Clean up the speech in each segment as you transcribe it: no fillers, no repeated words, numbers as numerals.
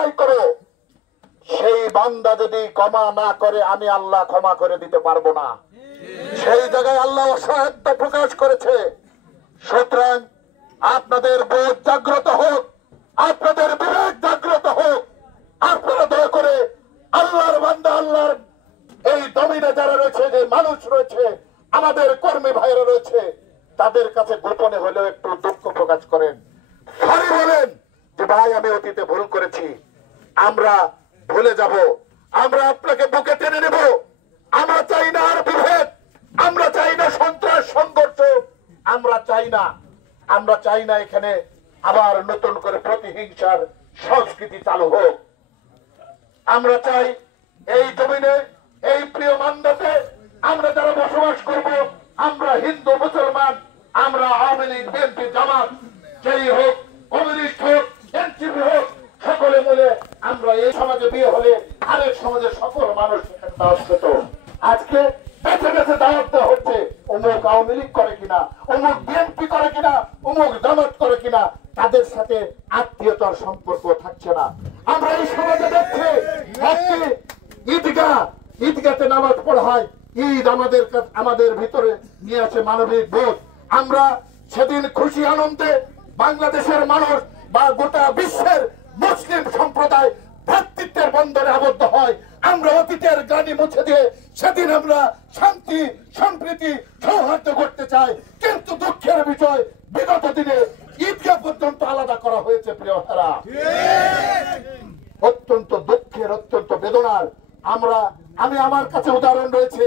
আদায় করো, সেই বান্দা যদি ক্ষমা না করে আমি আল্লাহ ক্ষমা করে দিতে পারবো না। সেই জায়গায় আল্লাহ অসহায়ত্ব প্রকাশ করেছে। সুতরাং আপনাদের বোধ জাগ্রত হোক, আপনাদের বিবেক জাগ্রত হোক। আপনারা দয়া করে আল্লাহর বান্দা, আল্লাহর এই জমিনে যারা রয়েছে, যে মানুষ রয়েছে, আমাদের কর্মী ভাইরা রয়েছে, তাদের কাছে গোপনে হলেও একটু দুঃখ প্রকাশ করেন, সরি বলেন যে ভাই আমি অতীতে ভুল করেছি, আমরা ভুলে যাব, আমরা আপনাকে বুকে টেনে নেব। আমরা চাই না আর বিভেদ, আমরা চাই না সন্ত্রাস সংঘর্ষ, আমরা চাই না এখানে আবার নতুন করে প্রতিহিংসার সংস্কৃতি চালু হোক। আমরা চাই এই জমিনে, এই প্রিয় মান্দাতে আমরা যারা বসবাস করব, আমরা হিন্দু মুসলমান, আমরা আওয়ামী লীগ, বিএনপি, জামাত, যেই হোক, কমিউনিস্ট হোক, এনসিপি হোক, সকলে মিলে আমরা এই সমাজে বিয়ে হলে আরেক সমাজের সকল মানুষ দাওয়াত পেত। আজকে বেছে বেছে দাওয়াত দেওয়া হচ্ছে, অমুক আওয়ামী লীগ করে কিনা, অমুক বিএনপি করে কিনা, অমুক জামাত করে কিনা, তাদের সাথে আত্মীয়তার সম্পর্ক থাকছে না। আমরা এই সমাজে দেখছি একটি ঈদগাতে নামাজ পড়া হয়, ঈদ আমাদের ভিতরে নিয়ে আসে মানবিক বোধ। আমরা সেদিন খুশি আনন্দে বাংলাদেশের মানুষ বা গোটা বিশ্বের মুসলিম সম্প্রদায় ভ্রাতৃত্বের বন্ধনে আবদ্ধ হয়। আমরা অতীতের গ্লানি মুছে দিয়ে সেদিন আমরা শান্তি, সম্প্রীতি, সৌহার্দ্য করতে চাই। কিন্তু দুঃখের বিষয়, বিগত দিনে ঈদগাহ পর্যন্ত আলাদা করা হয়েছে। প্রিয় ভাইরা, অত্যন্ত দুঃখের, অত্যন্ত বেদনার। আমি আমার কাছে উদাহরণ রয়েছে,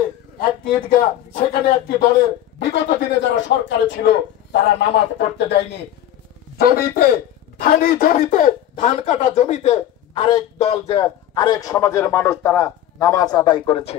একটি ঈদগাহ, সেখানে একটি দলের বিগত দিনে যারা সরকারে ছিল তারা নামাজ পড়তে দেয়নি। জমিতে, ধান কাটা জমিতে আরেক দল, যে আরেক সমাজের মানুষ, তারা নামাজ আদায় করেছে।